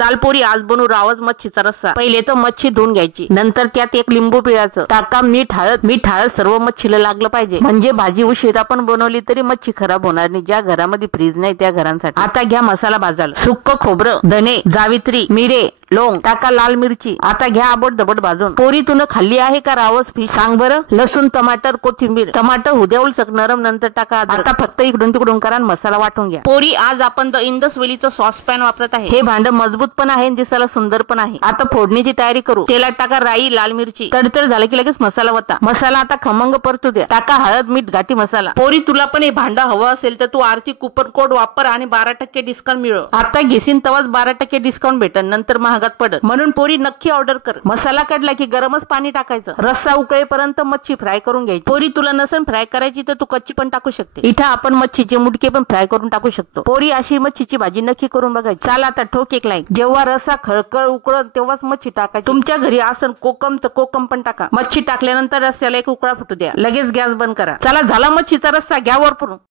चाल पोरी, आज बनवू रावस मच्छीचा रस्सा। पहिले तर मच्छी धुवून घ्यायची, नंतर त्यात एक लिंबू पिळायचं, टाका मीठ हळद सर्व मच्छीला लागलं पाहिजे, म्हणजे भाजी उशिरा पण बनवली तरी मच्छी खराब होणार नाही। ज्या घरामध्ये फ्रीज नाही त्या घरांसाठी। आता घ्या मसाला भाजायला, सुक्क खोबरं, धने, जावित्री, मिरे, लोंग, टाका लाल मिरची। आता घ्या आबट धबट भाजून। पोरी तुन खाल्ली आहे का रावस फिश, सांग बरं। लसूण, टमाटर, कोथिंबीर, टमाटर उद्यावल सक नरम, नंतर टाका आता फक्त इकडून तिकडून करा, मसाला वाटून घ्या। पोरी आज आपण द इंडस वेलीचं सॉस पॅन वापरत आहे। हे भांड मजबूत पण आहे, दिसायला सुंदर पण आहे। आता फोडणीची तयारी करू। तेलात टाका राई, लाल मिरची, तडतड झालं की लगेच मसाला वता। मसाला आता खमंग परतू द्या, टाका हळद, मीठ, घाटी मसाला। पोरी तुला पण हे भांड हवं असेल तर तू आरती कुपन कोड वापर आणि 12% डिस्काउंट मिळव। आता घेशील तवाच 12% डिस्काउंट भेटन, नंतर महागात पडत, म्हणून पोरी नक्की ऑर्डर कर। मसाला कडला की गरमच पाणी टाकायचं, रस्सा उकळेपर्यंत मच्छी फ्राय करून घ्यायची। पोरी तुला नसेल फ्राय करायची तर तू कच्ची पण टाकू शकते। इथं आपण मच्छीचे मुडके पण फ्राय करून टाकू शकतो। पोरी अशी मच्छीची भाजी नक्की करून बघायची। चाल आता ठोक एक लाईक। जेव्हा रस्सा खळखळ उकळत तेव्हाच मच्छी टाकायची। तुमच्या घरी असन कोकम तर कोकम पण टाका। मच्छी टाकल्यानंतर रस्स्याला एक उकळा फुटू द्या, लगेच गॅस बंद करा। चला झाला मच्छीचा रस्सा, घ्या वर पुरून।